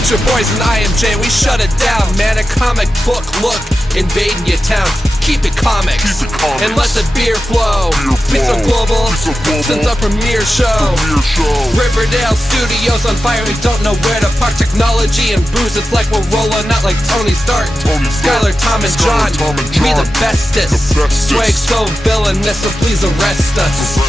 It's your boys in IMJ, we shut it down, man. A comic book look invading your town. Keep it comics, and let the beer flow. Be so global, since our premiere show. Riverdale Studios on fire, we don't know where to park. Technology and booze, it's like we're rolling out like Tony Stark. Skylar, Tom, and John, we the bestest. Swag so villainous, so please arrest us.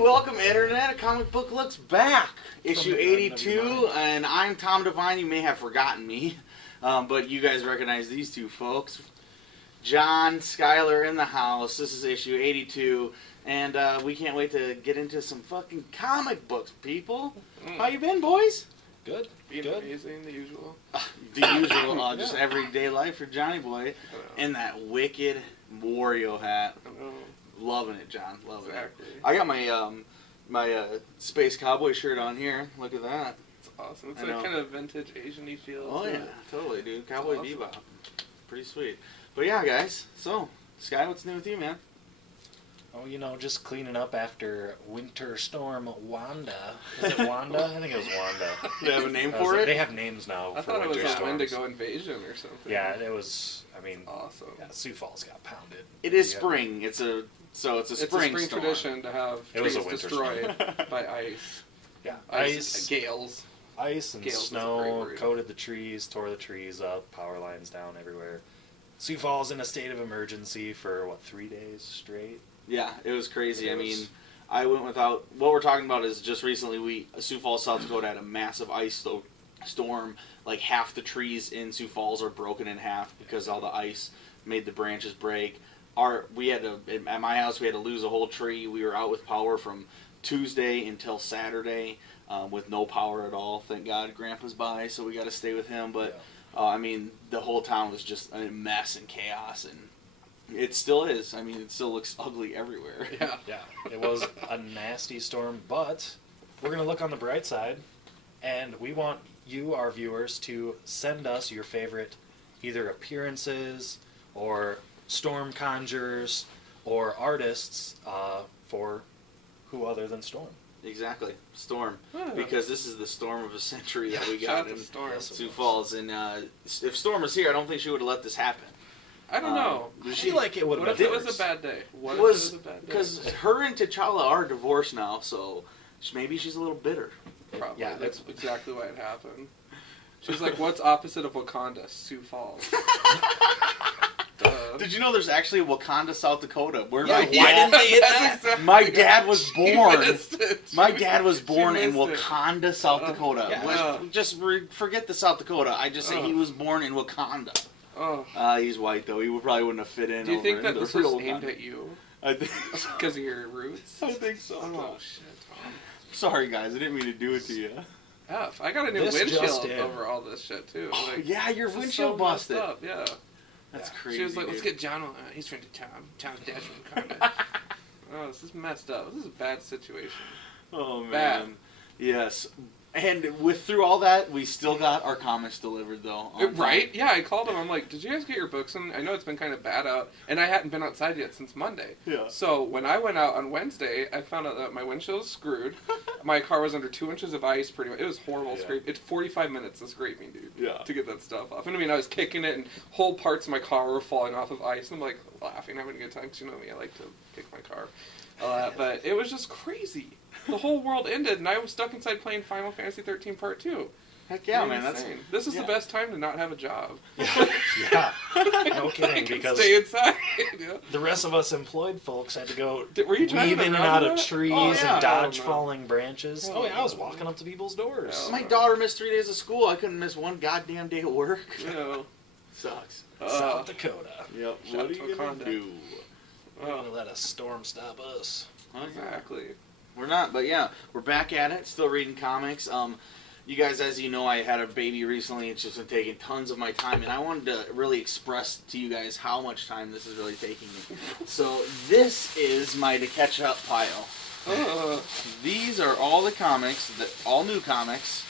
Welcome, Internet. Comic Book Looks back. Issue 82, and I'm Tom Devine. You may have forgotten me, but you guys recognize these two folks. John, Skylar in the house. This is issue 82, and we can't wait to get into some fucking comic books, people. How you been, boys? Good. Being amazing, the usual. The usual, just everyday life for Johnny Boy. And that wicked Wario hat. Loving it, John. Loving it. I got my my Space Cowboy shirt on here. Look at that. It's awesome. It's like kind of vintage Asian-y feel. Oh yeah, totally, dude. Cowboy awesome. Bebop. Pretty sweet. But yeah, guys. So, Sky, what's new with you, man? Oh, you know, just cleaning up after Winter Storm Wanda. Is it Wanda? I think it was Wanda. They have a name for it? They have names now I for thought it was Winter a Wendigo Invasion or something. Yeah, it was, I mean, awesome. Yeah, Sioux Falls got pounded. It is spring. It's a spring storm. Tradition to have trees destroyed by ice. Yeah, ice, gales. Ice and snow coated the trees, tore the trees up, power lines down everywhere. Sioux Falls in a state of emergency for, what, 3 days straight? Yeah, it was crazy. I mean, I went without... What we're talking about is just recently Sioux Falls, South Dakota had a massive ice storm. Like, half the trees in Sioux Falls are broken in half because all the ice made the branches break. At my house, we had to lose a whole tree. We were out with power from Tuesday until Saturday with no power at all. Thank God Grandpa's by, so we got to stay with him. But, I mean, the whole town was just a mess and chaos, and it still is. I mean, it still looks ugly everywhere. Yeah. It was a nasty storm, but we're going to look on the bright side, and we want you, our viewers, to send us your favorite either appearances or storm conjurers or artists for who other than Storm. Exactly, Storm, because this is the storm of a century that we got in Sioux Falls, and if Storm was here, I don't think she would have let this happen. I don't know. I feel like it would have been. What if it was a bad day? What if it was a bad day? Because her and T'Challa are divorced now, so maybe she's a little bitter. Probably. Yeah, that's exactly why it happened. She's like, what's opposite of Wakanda? Sioux Falls. Did you know there's actually Wakanda, South Dakota? Why didn't they hit that? Exactly. My dad was born. My dad was born in Wakanda, South Dakota. Just forget the South Dakota. I just say he was born in Wakanda. He's white though. He probably wouldn't have fit in. Do you think that this was aimed at you? I think because of your roots. I think so. Oh shit, Tom. Sorry guys, I didn't mean to do it to you. I got a new windshield over all this shit too. Like, yeah, your windshield busted. Up. Yeah. That's crazy. She was like, let's get John on. He's from Tom. Tom's dad's from Wakanda. Oh, this is messed up. This is a bad situation. Oh, man. Bad. Yes. And through all that, we still got our comics delivered, though. Right? Yeah, I called him. I'm like, did you guys get your books in? I know it's been kind of bad out, and I hadn't been outside yet since Monday. Yeah. So when I went out on Wednesday, I found out that my windshield was screwed. My car was under 2 inches of ice, pretty much. It was horrible. It's 45 minutes of scraping, dude, to get that stuff off. And I mean, I was kicking it, and whole parts of my car were falling off of ice. And I'm like laughing, having a good time, because you know me, I like to kick my car. But it was just crazy. The whole world ended, and I was stuck inside playing Final Fantasy 13 Part 2. Heck yeah, man. This is the best time to not have a job. Yeah. No kidding, because stay inside. The rest of us employed folks had to go weave in and out of trees and dodge falling branches. Oh, yeah, I was walking up to people's doors. My daughter missed 3 days of school. I couldn't miss one goddamn day of work. Sucks. South Dakota. Yep. What are you going to do? Gonna let a storm stop us. Exactly. We're not, but yeah, we're back at it, still reading comics. You guys, as you know, I had a baby recently. It's just been taking tons of my time, and I wanted to really express to you guys how much time this is really taking me. So this is my to catch up pile. These are all the comics, all new comics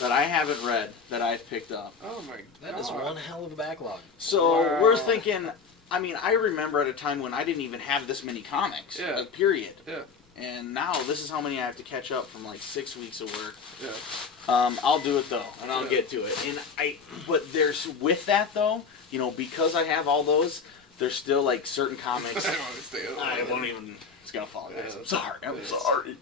that I haven't read that I've picked up. Oh my god. That is one hell of a backlog. So Wow. we're thinking, I mean, I remember at a time when I didn't even have this many comics, like, period. Yeah. And now this is how many I have to catch up from like 6 weeks of work. Yeah. I'll do it though, and I'll get to it. But there's, with that though, you know, because I have all those, there's still like certain comics. I won't even. It's gonna fall, guys. I'm sorry. I'm sorry.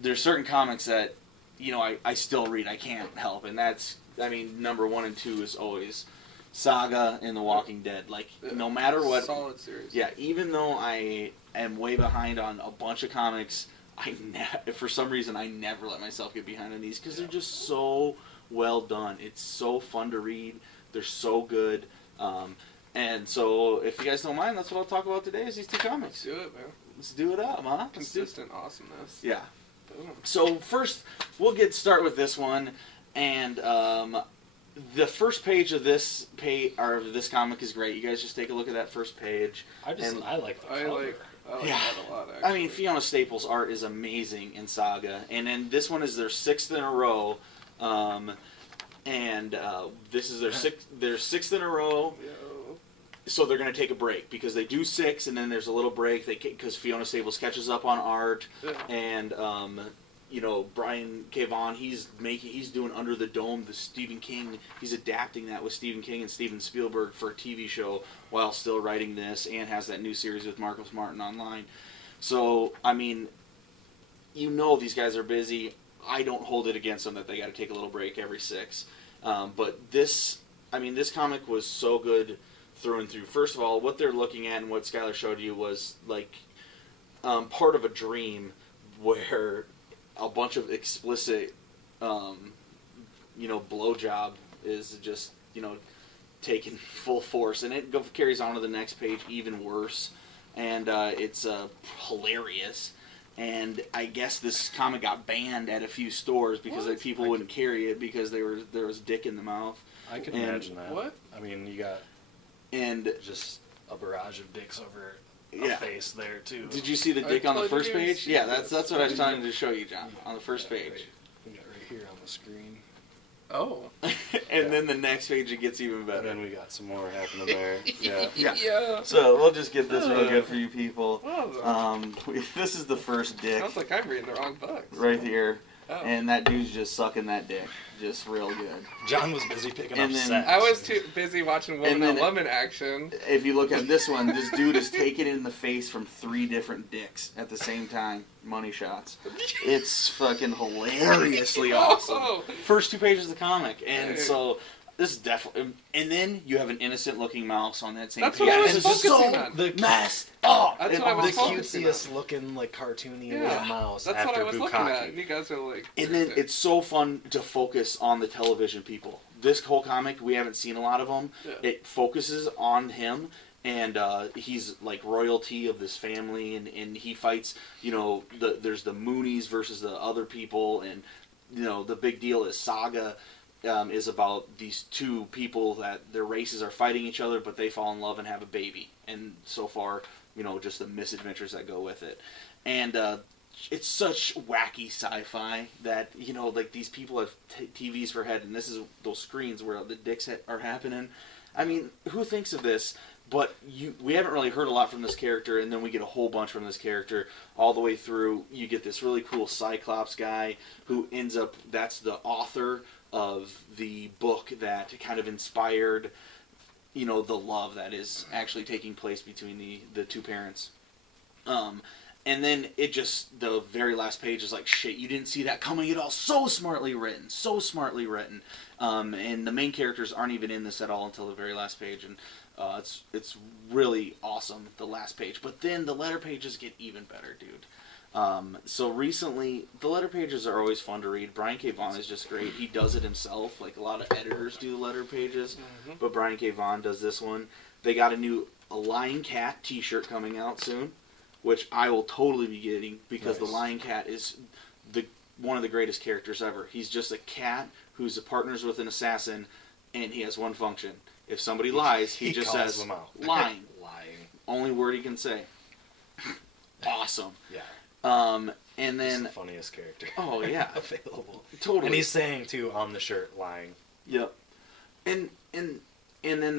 There's certain comics that, you know, I still read. I can't help, and that's, I mean, number 1 and 2 is always Saga and The Walking Dead. Like, no matter what. Solid series. Yeah, even though I am way behind on a bunch of comics, for some reason I never let myself get behind on these because they're just so well done. It's so fun to read. They're so good. And so, if you guys don't mind, that's what I'll talk about today, is these 2 comics. Let's do it, man. Let's do it up, huh? Consistent awesomeness. Yeah. Boom. So first, we'll start with this one, and the first page of this comic is great. You guys just take a look at that first page. I like the cover. I like Yeah. that a lot, actually. I mean, Fiona Staples' art is amazing in Saga, and then this one is their 6th in a row, and this is their 6th in a row. So they're going to take a break because they do 6, and then there's a little break because Fiona Staples catches up on art, and you know, Brian K. Vaughan, he's doing Under the Dome, the Stephen King. He's adapting that with Stephen King and Steven Spielberg for a TV show while still writing this, and has that new series with Marcus Martin online. So I mean, you know, these guys are busy. I don't hold it against them that they got to take a little break every 6, but this comic was so good through and through. First of all, what they're looking at and what Skylar showed you was like part of a dream where a bunch of explicit, you know, blowjob is just, you know, taken full force, and it carries on to the next page even worse, and it's hilarious. And I guess this comic got banned at a few stores because people wouldn't carry it because there was dick in the mouth. I can imagine that. What? I mean, you got just a barrage of dicks over a face there too. Did you see the dick on the first page? Yeah, that's what I was trying to show you, John, on the first page. We got right here on the screen. Oh. And then the next page it gets even better. And then we got some more happening there. Yeah. So we'll just get this real good for you people. This is the first dick. Sounds like I'm reading the wrong book. Right here. Oh. And that dude's just sucking that dick. Just real good. John was busy picking up sex. I was too busy watching woman action. If you look at this one, this dude is taken in the face from 3 different dicks at the same time. Money shots. It's fucking hilariously awesome. First 2 pages of the comic. And so this is definitely... And then you have an innocent looking mouse on that same page. That's what I was focusing on. The messed up. That's what I was the focusing cutesiest looking, like, cartoony little mouse. That's after what I was looking at. You guys are like... And then it's so fun to focus on the television people. This whole comic, we haven't seen a lot of them. Yeah. It focuses on him, and he's like royalty of this family, and he fights, you know, there's the Moonies versus the other people, and, you know, the big deal is Saga is about these 2 people that their races are fighting each other, but they fall in love and have a baby. And so far, you know, just the misadventures that go with it. And it's such wacky sci-fi that, you know, like, these people have TVs for head, and this is those screens where the dicks are happening. I mean, who thinks of this? But we haven't really heard a lot from this character, and then we get a whole bunch from this character all the way through. You get this really cool Cyclops guy who ends up, that's the author of the book that kind of inspired, you know, the love that is actually taking place between the 2 parents. And then it just, the very last page is like, shit, you didn't see that coming at all. So smartly written. And the main characters aren't even in this at all until the very last page. And it's really awesome, the last page. But then the letter pages get even better, dude. So recently, the letter pages are always fun to read. Brian K. Vaughan is just great. He does it himself. Like, a lot of editors do letter pages, but Brian K. Vaughan does this one. They got a Lion Cat t-shirt coming out soon, which I will totally be getting, because the Lion Cat is one of the greatest characters ever. He's just a cat who's partners with an assassin, and he has one function. If somebody lies, he just says, them out. Lying. Only word he can say. Awesome. Yeah. And then he's the funniest character. Oh yeah, available. Totally. And he's saying too on the shirt, lying. Yep. And then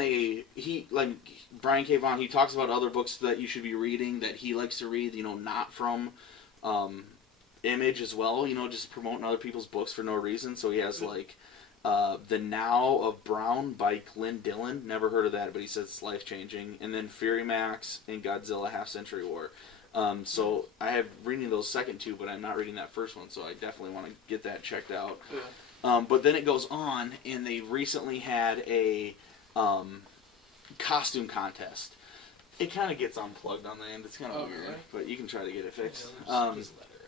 Brian K. Vaughan, he talks about other books that you should be reading that he likes to read, not from Image as well, just promoting other people's books for no reason. So he has The Now of Brown by Glenn Dillon. Never heard of that, but he says it's life-changing. And then Fury Max and Godzilla Half Century War. So I have reading those second two, but I'm not reading that first one, so I definitely want to get that checked out. Yeah. But then it goes on, and they recently had a costume contest. It kind of gets unplugged on the end. It's kind of weird, right? But you can try to get it fixed. Just let it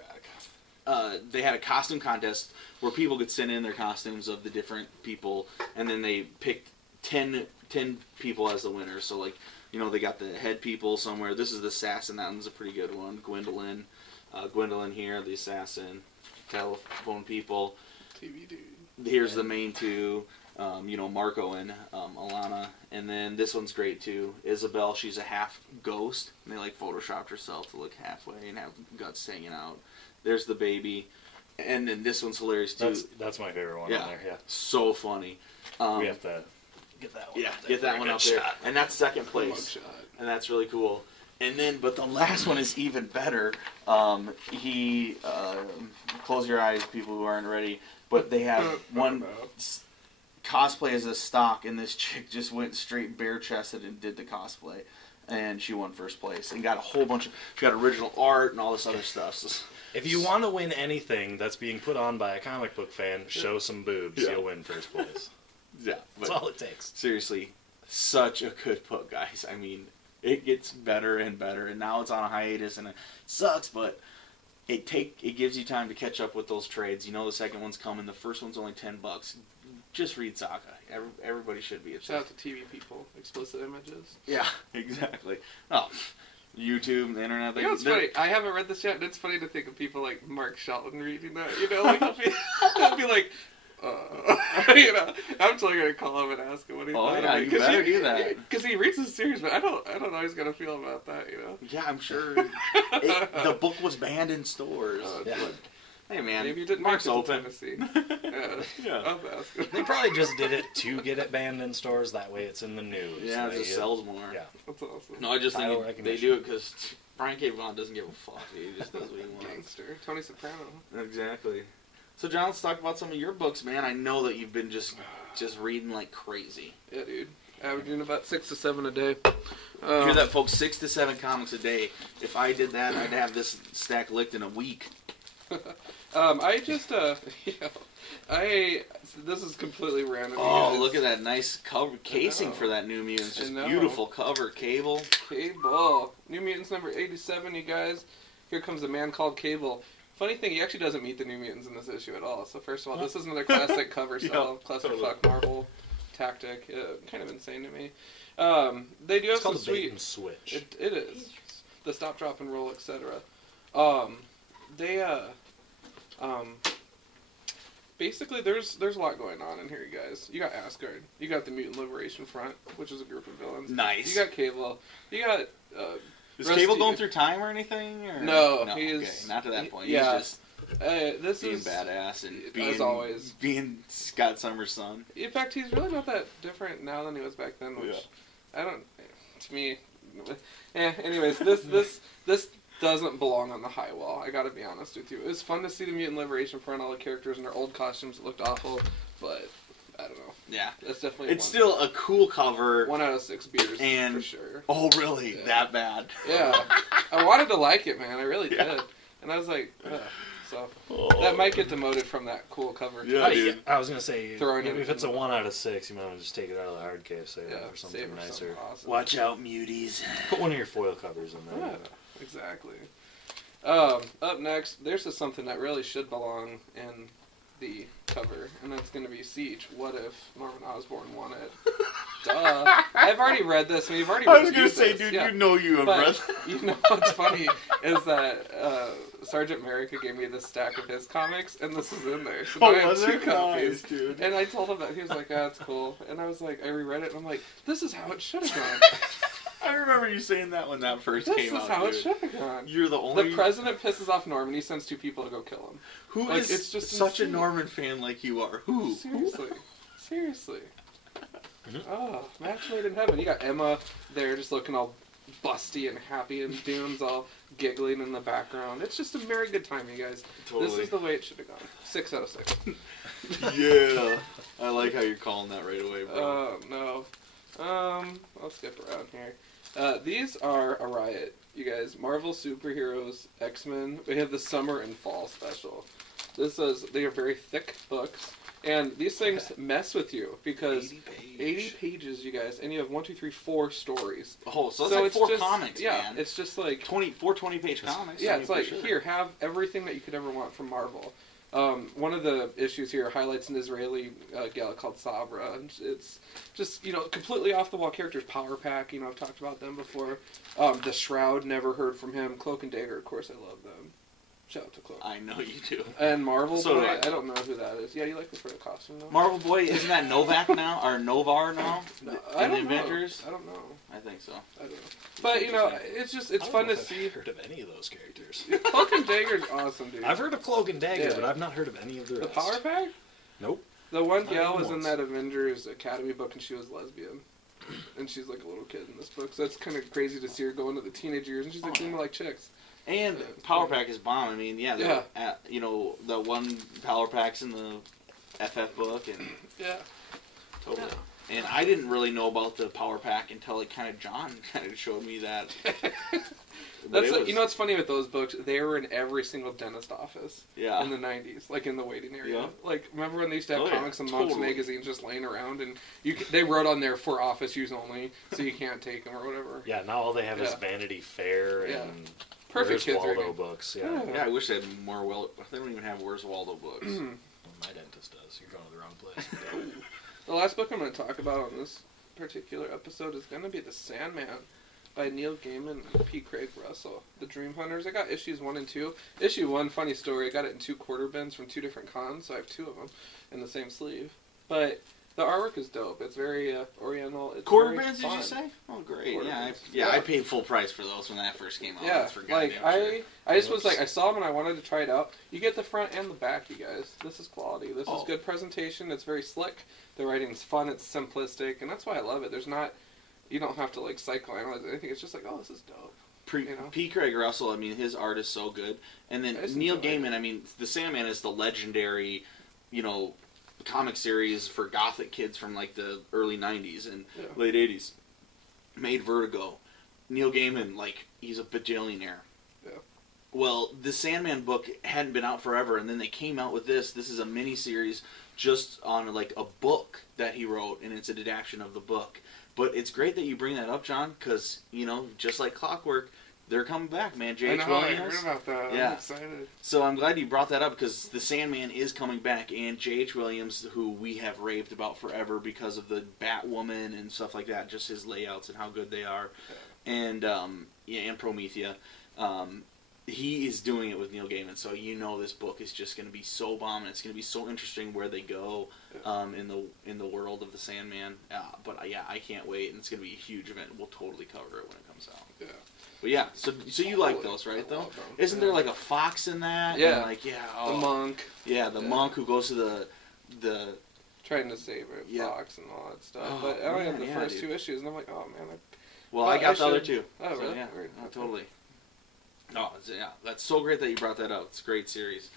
rock. They had a costume contest where people could send in their costumes of the different people, and then they picked 10 people as the winner. So, they got the head people somewhere. This is the assassin. That one's a pretty good one. Gwendolyn here, the assassin. Telephone people. TV dude. Here's the main two. Marco and Alana. And then this one's great too. Isabel, she's a half ghost. And they photoshopped herself to look halfway and have guts hanging out. There's the baby. And then this one's hilarious too. That's my favorite one on there, yeah. So funny. We have to get that one up there. Get that one up there. And that's second place. And that's really cool. And then, but the last one is even better. Close your eyes, people who aren't ready. But they have one cosplay as a stock, and this chick just went straight bare-chested and did the cosplay. And she won first place. And got a whole bunch of... She got original art and all this other stuff. So, if you want to win anything that's being put on by a comic book fan, show some boobs. Yeah. You'll win first place. Yeah. That's all it takes. Seriously, such a good book, guys. I mean, it gets better and better. And now it's on a hiatus, and it sucks, but... It gives you time to catch up with those trades. The second one's coming. The first one's only $10. Just read Saga. Everybody should be obsessed. Shout out to TV people. Explicit images. Yeah, exactly. Oh, YouTube, the internet. It's funny. I haven't read this yet, and it's funny to think of people like Mark Shelton reading that. I'll be like, I'm totally gonna call him and ask him what he thought. Yeah, you better do that. Because he reads the series, but I don't know how he's gonna feel about that. Yeah, I'm sure. The book was banned in stores. Yeah. But, hey man, maybe you didn't. Mark's open. Yeah. They probably just did it to get it banned in stores. That way, it's in the news. Yeah, it just sells more. Yeah, that's awesome. No, I just think they do it because Brian K. Vaughan doesn't give a fuck. He just does what he wants. Gangster. Tony Soprano. Exactly. So, John, let's talk about some of your books, man. I know that you've been just reading like crazy. Yeah, dude. Averaging about 6 to 7 a day. Hear that, folks? 6 to 7 comics a day. If I did that, I'd have this stack licked in a week. This is completely random. Oh, look at that nice cover casing for that New Mutants. Just beautiful cover. Cable. New Mutants number 87, you guys. Here comes a man called Cable. Funny thing, he actually doesn't meet the New Mutants in this issue at all. So first of all, this is another classic cover style, clusterfuck Marvel tactic. Kind of insane to me. They do have some sweet bait and switch. It is the stop, drop, and roll, etc. Basically, there's a lot going on in here, you guys. You got Asgard. You got the Mutant Liberation Front, which is a group of villains. Nice. You got Cable. You got. Is Cable going through time or anything? Or? No, he is. Okay, not to that point. Yeah. He's just being badass and being, as always, being Scott Summers' son. In fact, he's really not that different now than he was back then. Which I don't. To me, anyways, this doesn't belong on the high wall. I gotta be honest with you. It was fun to see the Mutant Liberation Front, all the characters in their old costumes that looked awful, but I don't know. Yeah, that's definitely. It's still a cool cover. 1 out of 6 beers, and for sure. Oh, really? Yeah. That bad? Yeah, I wanted to like it, man. I really did, and I was like, so that might get demoted from that cool cover. Yeah, dude. I was gonna say, if it's a 1 out of 6, you might want to just take it out of the hard case, save it for something nicer. Something awesome. Watch out, muties. Put one of your foil covers in there. Yeah, exactly. Up next, there's just something that really should belong in the cover, and that's going to be Siege. What if Norman Osborn won it? Duh. I've already read this. I mean, you've already I was going to say, this. dude, yeah. you have read You know what's funny is that Sergeant America gave me this stack of his comics, and this is in there. So now I have 2 copies. Nice, dude. And I told him that. He was like, that's cool. And I was like, I reread it, and I'm like, this is how it should have gone. I remember you saying that when that first came out. This is how dude. it should have gone. You're the only... The president pisses off Norman. He sends 2 people to go kill him. Who like, is it's just such insane. a Norman fan like you are? Who? Seriously. Seriously. Oh, match made in heaven. You got Emma there just looking all busty and happy, and Dune's all giggling in the background. It's just a very good time, you guys. Totally. This is the way it should have gone. 6 out of 6. Yeah. I like how you're calling that right away, bro. Oh, no. I'll skip around here. These are a riot, you guys. Marvel Superheroes, X-Men. We have the summer and fall special. They are very thick books. And these things mess with you because 80 pages, you guys, and you have 1, 2, 3, 4 stories. Oh, so that's like 4 just, comics, yeah, man. it's just like 4 20-page comics. Yeah, I mean, it's like sure. here, have everything that you could ever want from Marvel. One of the issues here highlights an Israeli gal called Sabra, and it's just completely off the wall characters. Power Pack, I've talked about them before. The Shroud, never heard from him. Cloak and Dagger, of course, I love them. Shout out to Cloak. I know you do. And Marvel So Boy, do I don't know who that is. Yeah, you like this sort of costume though? Marvel Boy, isn't that Novak now? Or Novar now? I In don't the Avengers? know. I don't know. I think so. I don't know. But it's fun to see. I've heard of any of those characters. Cloak and Dagger's awesome, dude. I've heard of Cloak and Dagger, Yeah. but I've not heard of any of the rest. The Power Pack? Nope. The one Not gal even was in once. that Avengers Academy book, and she was lesbian. And she's like a little kid in this book, so it's kind of crazy to see her go into the teenage years, and she's like, more like chicks. And Power Pack is bomb. I mean, yeah. The one Power Pack's in the FF book, and Yeah. totally. And I didn't really know about the Power Pack until John kind of showed me that. That's what's funny with those books? They were in every single dentist office in the 90s, like in the waiting area. Yeah. Like, remember when they used to have Oh, comics yeah, and Monks totally. magazines just laying around, and they wrote on there for office use only, so you can't take them or whatever. Yeah, now all they have is Yeah. Vanity Fair Yeah. and Perfect Where's Kids Waldo reading. books. Yeah. Yeah, I wish they had more. They don't even have Where's Waldo books. Well, my dentist does. You're going to the wrong place. The last book I'm going to talk about on this particular episode is going to be The Sandman by Neil Gaiman and P. Craig Russell. The Dream Hunters. I got issues 1 and 2. Issue 1, funny story, I got it in 2 quarter bins from 2 different cons, so I have 2 of them in the same sleeve. But the artwork is dope. It's very oriental. It's Quarter very bins, did fun. you say? Oh, great. Quarter Yeah, bins. I paid full price for those when that first came out. Yeah, That's for like goddamn sure. I just was like, I saw them and I wanted to try it out. You get the front and the back, you guys. This is quality. This is good presentation. It's very slick. The writing's fun. It's simplistic, and that's why I love it. You don't have to psychoanalyze anything. It's just like, oh, this is dope. P. Craig Russell, I mean, his art is so good. And then Neil Gaiman, I mean, The Sandman is the legendary, comic series for gothic kids from the early 90s and late 80s. Made Vertigo. Neil Gaiman, he's a bajillionaire. Yeah. Well, the Sandman book hadn't been out forever, and then they came out with this. This is a mini-series just on a book that he wrote, and it's a adaptation of the book. But it's great that you bring that up, John, because, just like clockwork, they're coming back, man. J.H. Williams. I heard about that. Yeah. I'm excited. So I'm glad you brought that up, because the Sandman is coming back, and J.H. Williams, who we have raved about forever because of the Batwoman and stuff like that, just his layouts and how good they are, and Promethea. He is doing it with Neil Gaiman, so this book is just going to be so bomb, and it's going to be so interesting where they go in the world of the Sandman. But I can't wait, and it's going to be a huge event. We'll totally cover it when it comes out. Yeah. But yeah, so you like those, right? Though, isn't there a fox in that? Yeah. And the monk. Yeah, the monk who goes to the trying to save a fox and all that stuff. Oh, but I only had the man, first dude. 2 issues, and I'm like, oh man. I got the other 2. Oh, so, really? Yeah, totally. No, that's so great that you brought that up. It's a great series.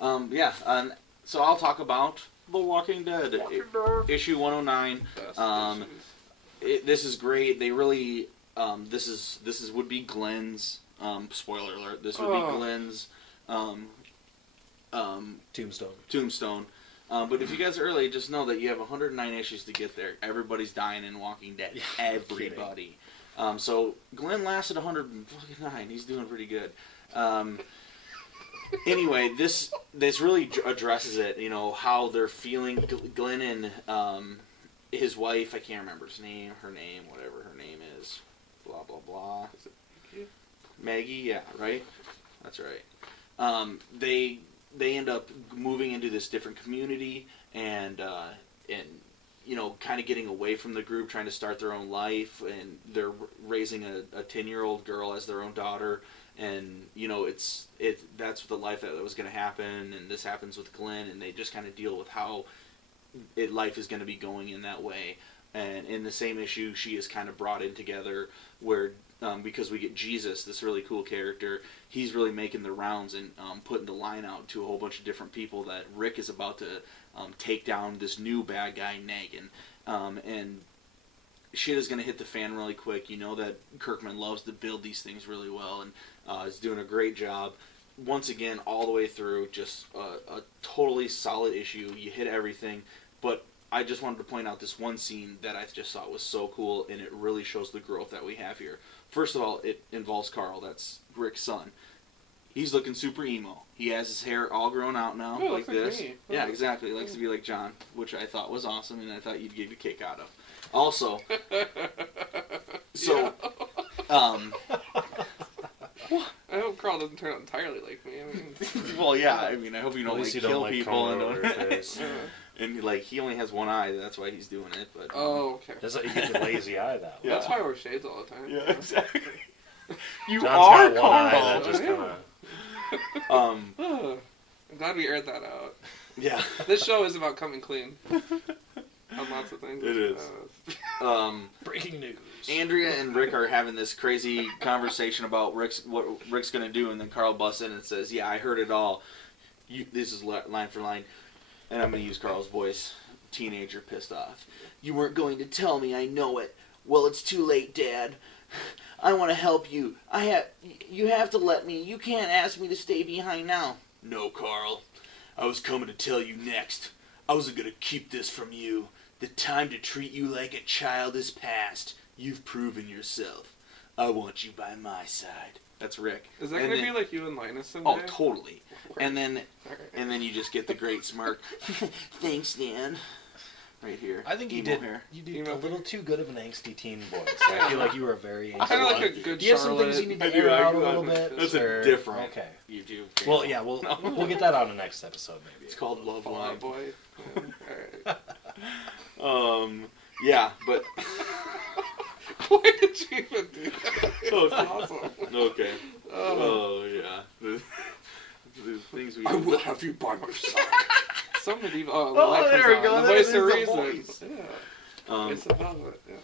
So I'll talk about The Walking Dead. Issue 109. This is great. They really this would be Glenn's spoiler alert. This would be Glenn's Tombstone. But if you guys are early, just know that you have 109 issues to get there. Everybody's dying in Walking Dead. Everybody. So Glenn lasted 109. He's doing pretty good. Anyway, this really addresses it. How they're feeling. Glenn and his wife. I can't remember her name, whatever her name is. Blah blah blah. Is it Maggie? Maggie, yeah, right. That's right. They end up moving into this different community, and kind of getting away from the group, trying to start their own life, and they're raising a 10-year-old girl as their own daughter, and that's the life that was going to happen, and this happens with Glenn, and they just kind of deal with how life is going to be going in that way. And in the same issue, she is kind of brought in together where, because we get Jesus, this really cool character, he's really making the rounds and putting the line out to a whole bunch of different people that Rick is about to take down this new bad guy, Negan. And shit is going to hit the fan really quick. You know that Kirkman loves to build these things really well, and is doing a great job. Once again, all the way through, just a totally solid issue. You hit everything, but I just wanted to point out this one scene that I just thought was so cool, and it really shows the growth that we have here. First of all, it involves Carl. That's Rick's son. He's looking super emo. He has his hair all grown out now, like this. Me. Yeah, exactly. He likes to be like John, which I thought was awesome, and I thought you'd give a kick out of. Also, so, I hope Carl doesn't turn out entirely like me. I mean, well, yeah. I mean, I hope you don't kill people and don't. And he only has one eye. That's why he's doing it. But okay. That's why you get the lazy eye that way. Yeah. That's why I wear shades all the time. Yeah, exactly. You John's are got one eye Carl. that just I'm glad we aired that out. Yeah. This show is about coming clean on lots of things. It is. Breaking news. Andrea and Rick are having this crazy conversation about what Rick's going to do, and then Carl busts in and says, "Yeah, I heard it all." This is line for line, and I'm going to use Carl's voice. Teenager pissed off. "You weren't going to tell me. I know it. Well, it's too late, Dad. I want to help you. You have to let me. You can't ask me to stay behind now." "No, Carl. I was coming to tell you next. I wasn't going to keep this from you. The time to treat you like a child is past. You've proven yourself. I want you by my side." That's Rick. Is that going to be like you and Linus someday? Oh, totally. And then you just get the great smirk. "Thanks, Dan." Right here. I think you did a little too good of an angsty teen voice. I feel like you were a very angsty. I kind of like a good. Do you have some things you need to air out a little bit? That's a different. Okay. You do. Well, yeah, we'll get that on the next episode maybe. It's called Love Line. Boy. All right. Yeah, but. Why did you even do that? Oh, awesome. Okay. Oh yeah. The things we. I will have you by my side. So medieval. Oh, there we go. The voice of reason. Voice. Yeah. It's about it. Yeah.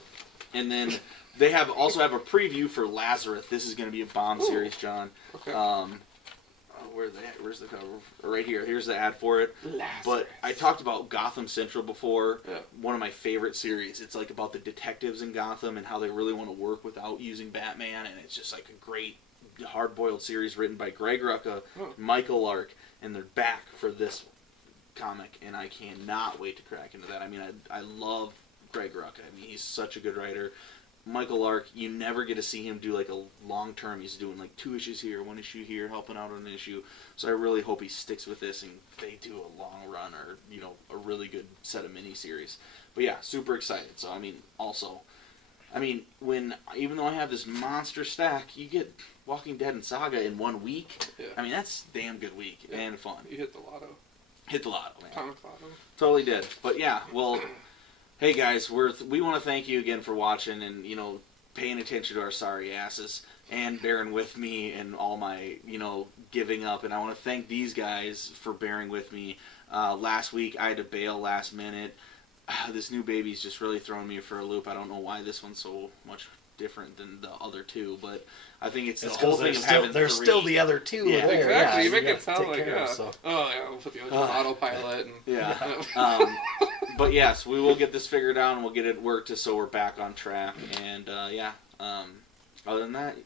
And then they also have a preview for Lazarus. This is going to be a bomb series, John. Okay. Where's the cover? Right here. Here's the ad for it. Lazarus. But I talked about Gotham Central before. Yeah. One of my favorite series. It's like about the detectives in Gotham and how they really want to work without using Batman, and it's just like a great hard-boiled series written by Greg Rucka, Michael Lark, and they're back for this comic, and I cannot wait to crack into that. I mean, I love Greg Rucka. I mean, he's such a good writer. Michael Lark, you never get to see him do like a long term. He's doing like 2 issues here, 1 issue here, helping out on an issue. So I really hope he sticks with this and they do a long run or a really good set of miniseries. But yeah, super excited. So even though I have this monster stack, you get Walking Dead and Saga in 1 week. Yeah. I mean, that's a damn good week and fun. You hit the lotto. Hit the lotto, man. Comic lotto. Totally did. But yeah, well, hey guys, we want to thank you again for watching and, paying attention to our sorry asses and bearing with me and all my, giving up. And I want to thank these guys for bearing with me. Last week, I had to bail last minute. This new baby's just really throwing me for a loop. I don't know why this one's so much different than the other two, but I think it's the whole thing of having there's 3. Still the other 2 yeah, there. Exactly. Yeah, you make it sound like, so. Oh, yeah, we'll put the autopilot. And, yeah. But yes, we will get this figured out and we'll get it worked so we're back on track. And other than that,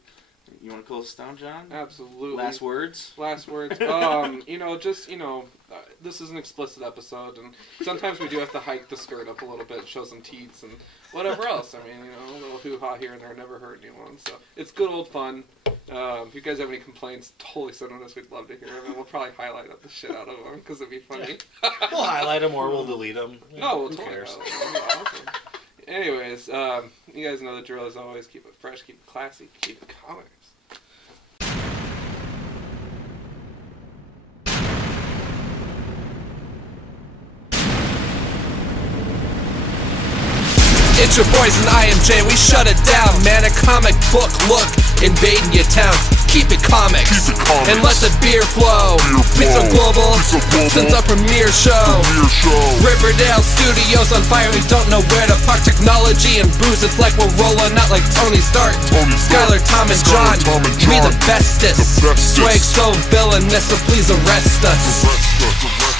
you want to close us down, John? Absolutely. Last words? This is an explicit episode, and sometimes we do have to hike the skirt up a little bit and show some teats and whatever else. I mean, a little hoo-ha here and there never hurt anyone. So it's good old fun. If you guys have any complaints, totally send them to us. We'd love to hear them, and we'll probably highlight the shit out of them because it'd be funny. We'll highlight them or we'll delete them. No, we'll totally highlight them. Awesome. Anyways, you guys know the drill as always. Keep it fresh, keep it classy, keep it comics. It's your boys in IMJ, we shut it down, man. A comic book look invading your town. Keep it comics, and let the beer flow. Be so global, since our premiere show. Riverdale Studios on fire, we don't know where to park. Technology and booze, it's like we're rolling out like Tony Stark. Skylar, Tom, and John, we the bestest. Swag so villainous, so please arrest us.